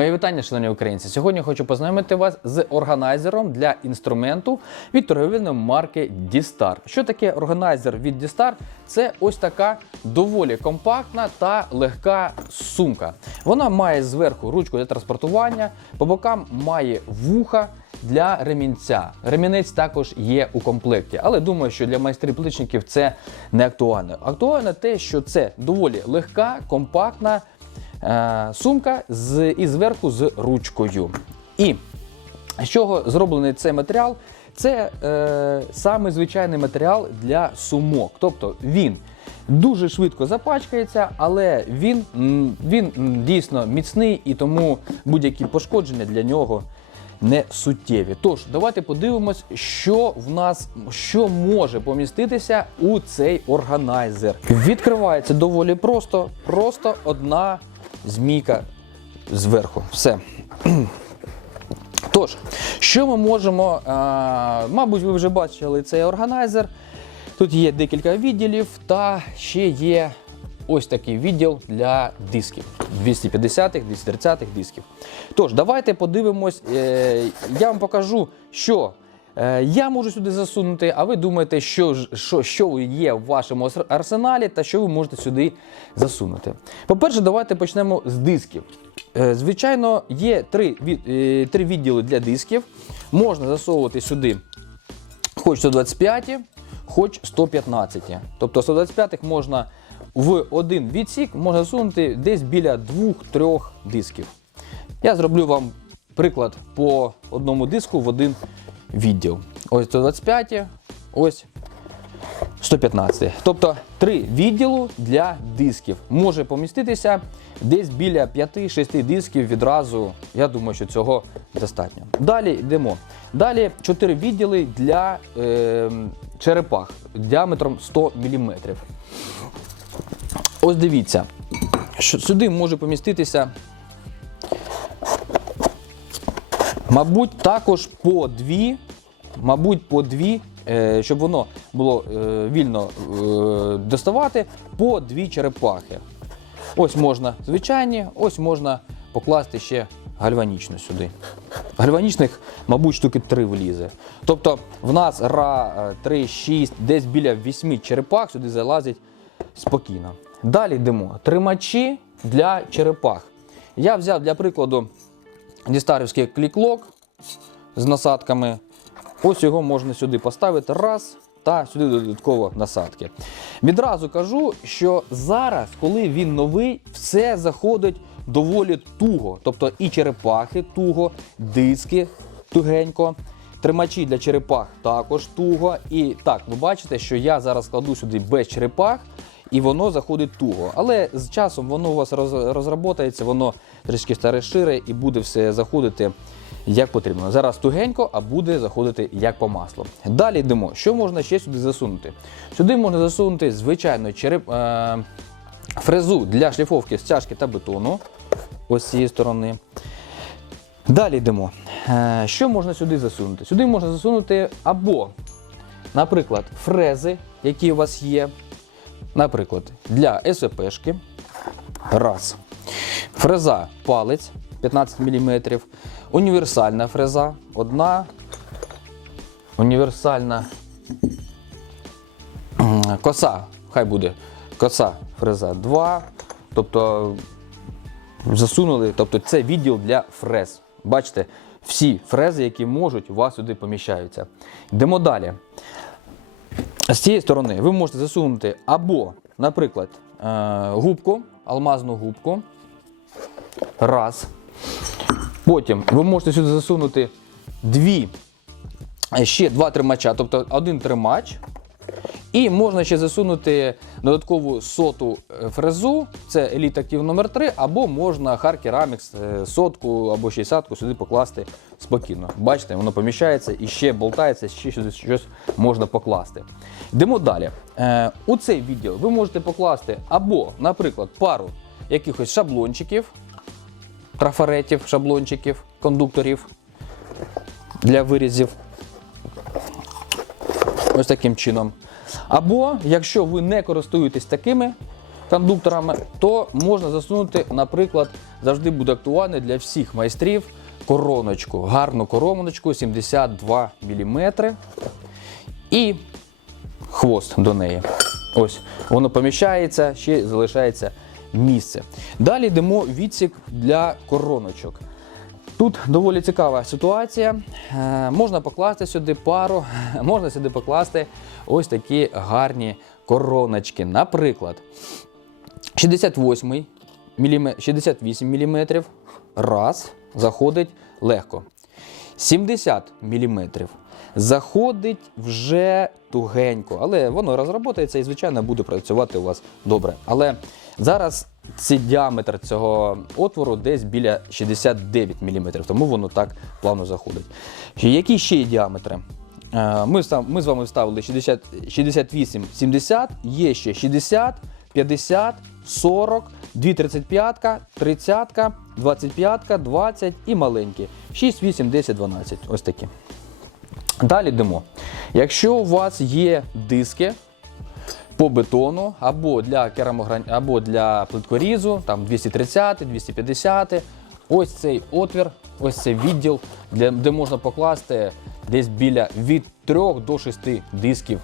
Моє вітання, шановні українці. Сьогодні хочу познайомити вас з органайзером для інструменту від торговельної марки Distar. Що таке органайзер від Distar? Це ось така доволі компактна та легка сумка. Вона має зверху ручку для транспортування, по бокам має вуха. Для ремінця. Ремінець також є у комплекті, але думаю, що для майстрів плечників це не актуально. Актуально те, що це доволі легка, компактна сумка з, і зверху з ручкою. І з чого зроблений цей матеріал? Це е, саме звичайний матеріал для сумок. Тобто він дуже швидко запачкається, але він, він дійсно міцний і тому будь-які пошкодження для нього не суттєві. Тож, давайте подивимось, що в нас що може поміститися у цей органайзер. Відкривається доволі просто, просто одна змійка зверху. Все. Тож, що ми можемо, а, мабуть, ви вже бачили цей органайзер. Тут є декілька відділів, та ще є ось такий відділ для дисків 250-х, 230-х дисків. Тож, давайте подивимось. е, Я вам покажу, що е, я можу сюди засунути, а ви думаєте, що, що, що є в вашому арсеналі та що ви можете сюди засунути. По-перше, давайте почнемо з дисків. Е, Звичайно, є три, е, три відділи для дисків. Можна засовувати сюди хоч 125, хоч 115. Тобто 125 можна в один відсік можна засунути десь біля 2-3 дисків. Я зроблю вам приклад по одному диску в один відділ. Ось 125, ось 115. Тобто три відділу для дисків. Може поміститися десь біля 5-6 дисків відразу. Я думаю, що цього достатньо. Далі йдемо. Далі 4 відділи для е, черепах діаметром 100 мм. Ось дивіться, що сюди може поміститися, мабуть, також по дві, мабуть, по дві, е, щоб воно було е, вільно е, доставати, по дві черепахи. Ось можна звичайні, ось можна покласти ще гальванічну сюди. Гальванічних, мабуть, штуки 3 влізе. Тобто в нас ра 3, 6, десь біля 8 черепах сюди залазить спокійно. Далі йдемо. Тримачі для черепах. Я взяв для прикладу дістарівський кліклок з насадками. Ось його можна сюди поставити раз та сюди додатково насадки. Відразу кажу, що зараз, коли він новий, все заходить доволі туго. Тобто і черепахи туго, диски тугенько. Тримачі для черепах також туго. І так, ви бачите, що я зараз кладу сюди без черепах, і воно заходить туго. Але з часом воно у вас роз- розработається, воно трішки старе шире і буде все заходити як потрібно. Зараз тугенько, а буде заходити як по маслу. Далі йдемо. Що можна ще сюди засунути? Сюди можна засунути, звичайно, череп, е, фрезу для шліфовки стяжки та бетону. Ось з цієї сторони. Далі йдемо. Е, Що можна сюди засунути? Сюди можна засунути або, наприклад, фрези, які у вас є. Наприклад, для СВПшки. Раз. Фреза палець 15 мм. Універсальна фреза. Одна. Універсальна коса. Хай буде коса фреза 2. Тобто засунули, тобто це відділ для фрез. Бачите, всі фрези, які можуть, у вас сюди поміщаються. Йдемо далі. З цієї сторони ви можете засунути або, наприклад, е, губку, алмазну губку. Раз. Потім ви можете сюди засунути дві, е, ще два тримача, тобто один тримач. І можна ще засунути додаткову соту е, фрезу, це Active номер 3 або можна е, сотку або 60 сюди покласти спокійно. Бачите, воно поміщається і ще болтається, ще щось можна покласти. Йдемо далі. Е, у цей відділ ви можете покласти або, наприклад, пару якихось шаблончиків, трафаретів, шаблончиків, кондукторів для вирізів. Ось таким чином. Або, якщо ви не користуєтесь такими кондукторами, то можна засунути, наприклад, завжди буде актуальне для всіх майстрів. Короночку, гарну короночку 72 мм і хвост до неї. Ось воно поміщається, ще залишається місце. Далі йдемо відсік для короночок. Тут доволі цікава ситуація. Е, можна покласти сюди пару, можна сюди покласти ось такі гарні короночки. Наприклад, 68 мм, 68 мм раз заходить легко. 70 мм заходить вже тугенько, але воно розработається і, звичайно, буде працювати у вас добре. Але зараз цей діаметр цього отвору десь біля 69 мм, тому воно так плавно заходить. Які ще є діаметри? Е, Ми, з вами вставили 60, 68, 70, є ще 60, 50, 40, 2,35, 30, 25, 20 і маленькі. 6, 8, 10, 12. Ось такі. Далі йдемо. Якщо у вас є диски по бетону або для керамогран... або для плиткорізу, там 230, 250, ось цей отвір, ось цей відділ, де, можна покласти десь біля від 3 до 6 дисків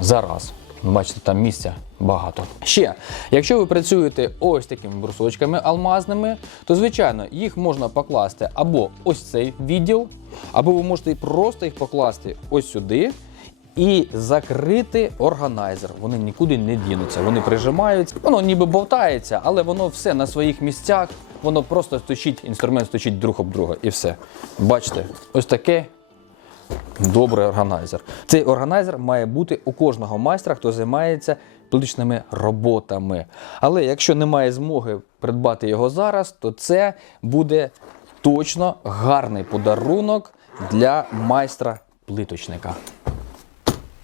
за раз. Бачите, там місця багато. Ще, якщо ви працюєте ось такими брусочками алмазними, то звичайно їх можна покласти або ось цей відділ, або ви можете просто їх покласти ось сюди і закрити органайзер. Вони нікуди не дінуться. Вони прижимаються, воно ніби болтається, але воно все на своїх місцях. Воно просто стучить, інструмент стучить друг об друга і все. Бачите, ось таке добрий органайзер. Цей органайзер має бути у кожного майстра, хто займається плиточними роботами. Але якщо немає змоги придбати його зараз, то це буде точно гарний подарунок для майстра плиточника.